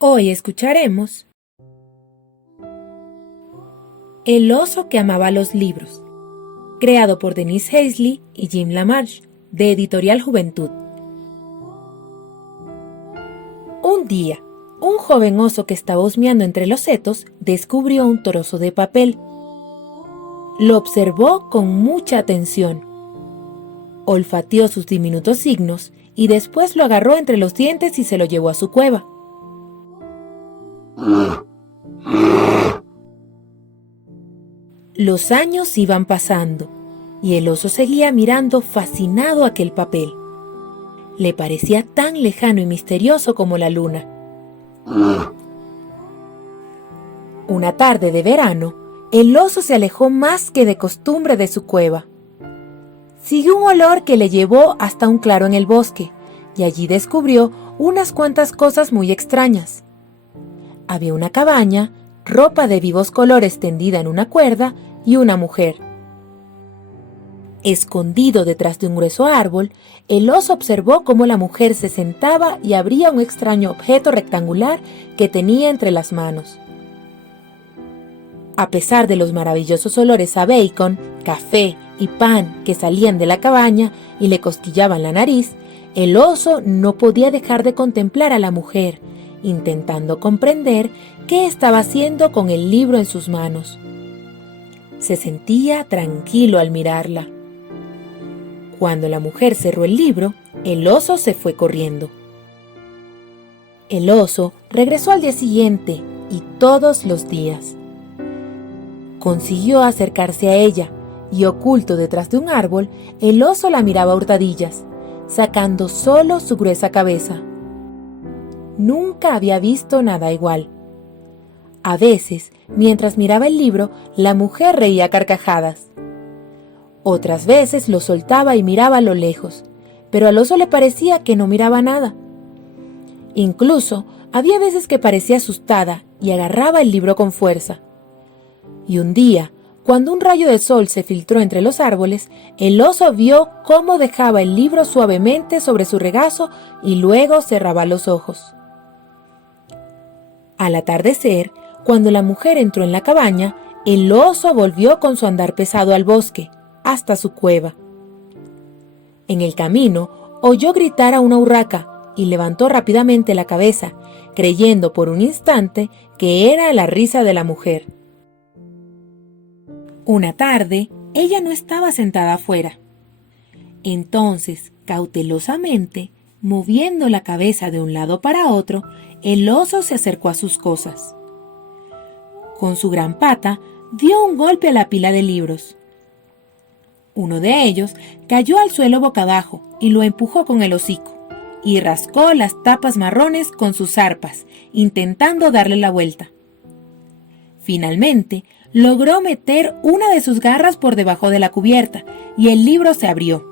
Hoy escucharemos El oso que amaba los libros, creado por Denise Heisley y Jim LaMarche, de Editorial Juventud. Un día, un joven oso que estaba husmeando entre los setos descubrió un trozo de papel. Lo observó con mucha atención. Olfateó sus diminutos signos y después lo agarró entre los dientes y se lo llevó a su cueva. Los años iban pasando y el oso seguía mirando fascinado aquel papel. Le parecía tan lejano y misterioso como la luna. Una tarde de verano, el oso se alejó más que de costumbre de su cueva. Siguió un olor que le llevó hasta un claro en el bosque y allí descubrió unas cuantas cosas muy extrañas. Había una cabaña, ropa de vivos colores tendida en una cuerda y una mujer. Escondido detrás de un grueso árbol, el oso observó cómo la mujer se sentaba y abría un extraño objeto rectangular que tenía entre las manos. A pesar de los maravillosos olores a bacon, café y pan que salían de la cabaña y le cosquillaban la nariz, el oso no podía dejar de contemplar a la mujer, intentando comprender qué estaba haciendo con el libro en sus manos. Se sentía tranquilo al mirarla. Cuando la mujer cerró el libro, el oso se fue corriendo. El oso regresó al día siguiente y todos los días. Consiguió acercarse a ella y, oculto detrás de un árbol, el oso la miraba a hurtadillas, sacando solo su gruesa cabeza. Nunca había visto nada igual. A veces, mientras miraba el libro, la mujer reía a carcajadas. Otras veces lo soltaba y miraba a lo lejos, pero al oso le parecía que no miraba nada. Incluso, había veces que parecía asustada y agarraba el libro con fuerza. Y un día, cuando un rayo de sol se filtró entre los árboles, el oso vio cómo dejaba el libro suavemente sobre su regazo y luego cerraba los ojos. Al atardecer, cuando la mujer entró en la cabaña, el oso volvió con su andar pesado al bosque, hasta su cueva. En el camino, oyó gritar a una urraca y levantó rápidamente la cabeza, creyendo por un instante que era la risa de la mujer. Una tarde, ella no estaba sentada afuera. Entonces, cautelosamente, moviendo la cabeza de un lado para otro, el oso se acercó a sus cosas. Con su gran pata, dio un golpe a la pila de libros. Uno de ellos cayó al suelo boca abajo y lo empujó con el hocico, y rascó las tapas marrones con sus zarpas, intentando darle la vuelta. Finalmente, logró meter una de sus garras por debajo de la cubierta, y el libro se abrió.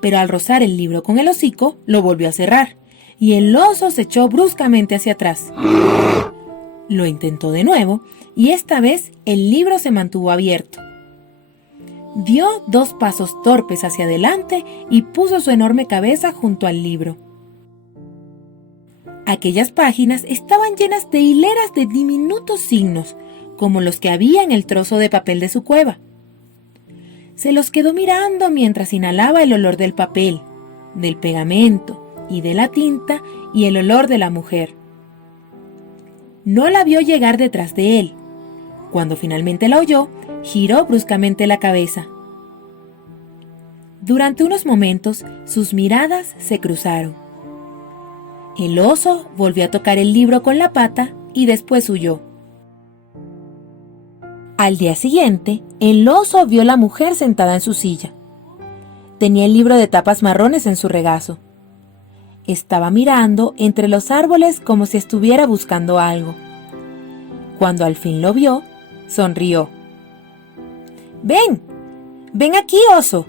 Pero al rozar el libro con el hocico, lo volvió a cerrar, y el oso se echó bruscamente hacia atrás. Lo intentó de nuevo, y esta vez el libro se mantuvo abierto. Dio 2 pasos torpes hacia adelante y puso su enorme cabeza junto al libro. Aquellas páginas estaban llenas de hileras de diminutos signos, como los que había en el trozo de papel de su cueva. Se los quedó mirando mientras inhalaba el olor del papel, del pegamento y de la tinta y el olor de la mujer. No la vio llegar detrás de él. Cuando finalmente la oyó, giró bruscamente la cabeza. Durante unos momentos, sus miradas se cruzaron. El oso volvió a tocar el libro con la pata y después huyó. Al día siguiente, el oso vio a la mujer sentada en su silla. Tenía el libro de tapas marrones en su regazo. Estaba mirando entre los árboles como si estuviera buscando algo. Cuando al fin lo vio, sonrió. ¡Ven aquí, oso!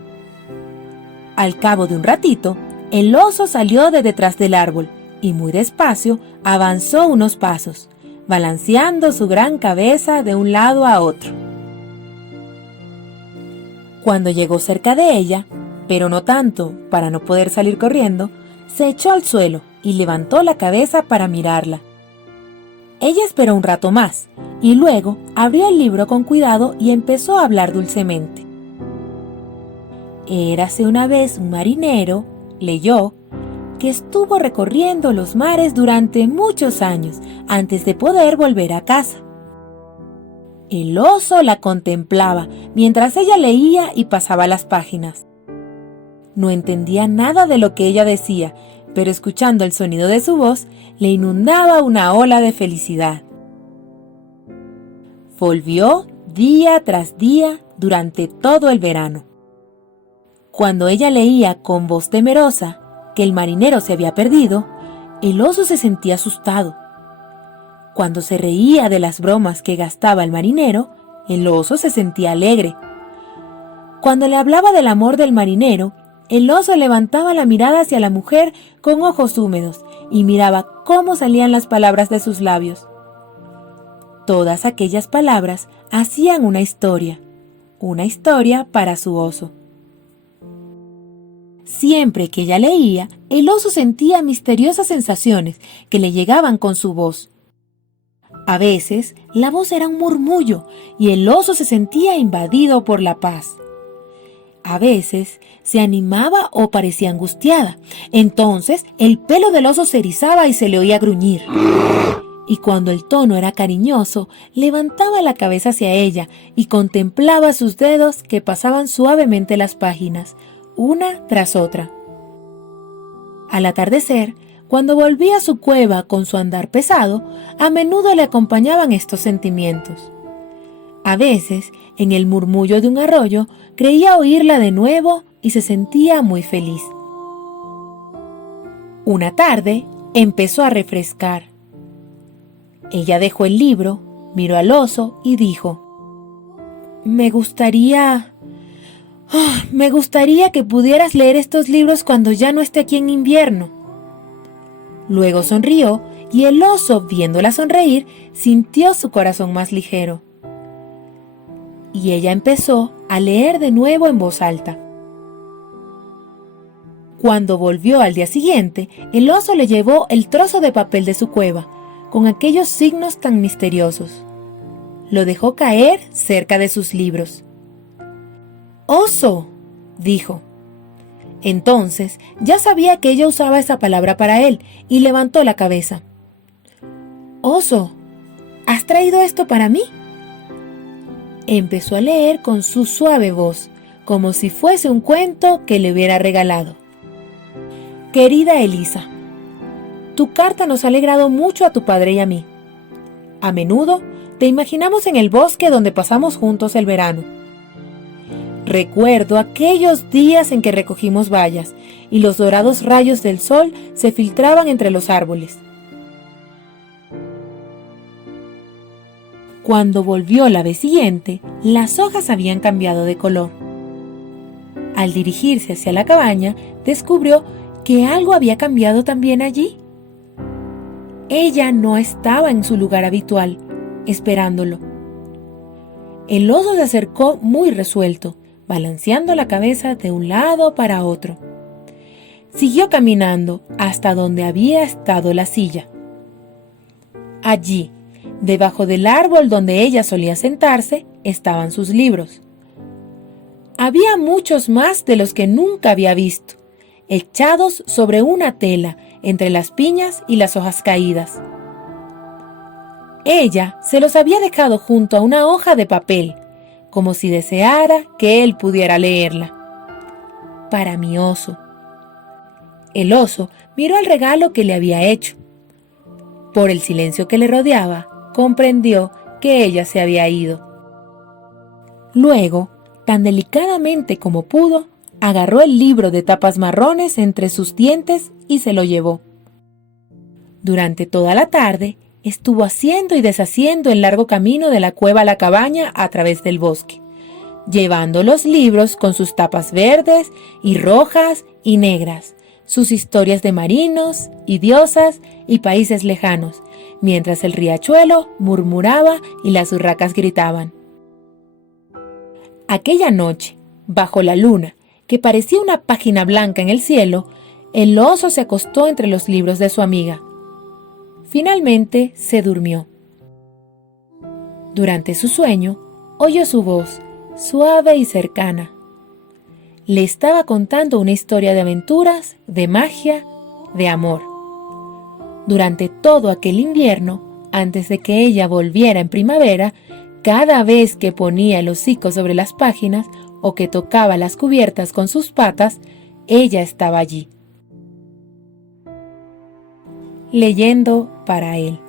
Al cabo de un ratito, el oso salió de detrás del árbol y muy despacio avanzó unos pasos, balanceando su gran cabeza de un lado a otro. Cuando llegó cerca de ella, pero no tanto para no poder salir corriendo, se echó al suelo y levantó la cabeza para mirarla. Ella esperó un rato más y luego abrió el libro con cuidado y empezó a hablar dulcemente. Érase una vez un marinero, leyó, que estuvo recorriendo los mares durante muchos años antes de poder volver a casa. El oso la contemplaba mientras ella leía y pasaba las páginas. No entendía nada de lo que ella decía, pero escuchando el sonido de su voz, le inundaba una ola de felicidad. Volvió día tras día durante todo el verano. Cuando ella leía con voz temerosa que el marinero se había perdido, el oso se sentía asustado. Cuando se reía de las bromas que gastaba el marinero, el oso se sentía alegre. Cuando le hablaba del amor del marinero, el oso levantaba la mirada hacia la mujer con ojos húmedos y miraba cómo salían las palabras de sus labios. Todas aquellas palabras hacían una historia para su oso. Siempre que ella leía, el oso sentía misteriosas sensaciones que le llegaban con su voz. A veces, la voz era un murmullo y el oso se sentía invadido por la paz. A veces, se animaba o parecía angustiada. Entonces, el pelo del oso se erizaba y se le oía gruñir. Y cuando el tono era cariñoso, levantaba la cabeza hacia ella y contemplaba sus dedos que pasaban suavemente las páginas, una tras otra. Al atardecer, cuando volvía a su cueva con su andar pesado, a menudo le acompañaban estos sentimientos. A veces, en el murmullo de un arroyo, creía oírla de nuevo y se sentía muy feliz. Una tarde, empezó a refrescar. Ella dejó el libro, miró al oso y dijo: Me gustaría que pudieras leer estos libros cuando ya no esté aquí en invierno. Luego sonrió y el oso, viéndola sonreír, sintió su corazón más ligero. Y ella empezó a leer de nuevo en voz alta. Cuando volvió al día siguiente, el oso le llevó el trozo de papel de su cueva, con aquellos signos tan misteriosos. Lo dejó caer cerca de sus libros. «¡Oso!», dijo. Entonces ya sabía que ella usaba esa palabra para él y levantó la cabeza. «Oso, ¿has traído esto para mí?». Empezó a leer con su suave voz, como si fuese un cuento que le hubiera regalado. «Querida Elisa, tu carta nos ha alegrado mucho a tu padre y a mí. A menudo te imaginamos en el bosque donde pasamos juntos el verano. Recuerdo aquellos días en que recogimos bayas y los dorados rayos del sol se filtraban entre los árboles. Cuando volvió la vez siguiente, las hojas habían cambiado de color. Al dirigirse hacia la cabaña, descubrió que algo había cambiado también allí. Ella no estaba en su lugar habitual, esperándolo. El oso se acercó muy resuelto, balanceando la cabeza de un lado para otro. Siguió caminando hasta donde había estado la silla. Allí, debajo del árbol donde ella solía sentarse, estaban sus libros. Había muchos más de los que nunca había visto, echados sobre una tela entre las piñas y las hojas caídas. Ella se los había dejado junto a una hoja de papel, como si deseara que él pudiera leerla. «Para mi oso». El oso miró el regalo que le había hecho. Por el silencio que le rodeaba, comprendió que ella se había ido. Luego, tan delicadamente como pudo, agarró el libro de tapas marrones entre sus dientes y se lo llevó. Durante toda la tarde, estuvo haciendo y deshaciendo el largo camino de la cueva a la cabaña a través del bosque, llevando los libros con sus tapas verdes y rojas y negras, sus historias de marinos y diosas y países lejanos, mientras el riachuelo murmuraba y las urracas gritaban. Aquella noche, bajo la luna, que parecía una página blanca en el cielo, el oso se acostó entre los libros de su amiga. Finalmente se durmió. Durante su sueño, oyó su voz, suave y cercana. Le estaba contando una historia de aventuras, de magia, de amor. Durante todo aquel invierno, antes de que ella volviera en primavera, cada vez que ponía el hocico sobre las páginas o que tocaba las cubiertas con sus patas, ella estaba allí, leyendo para él.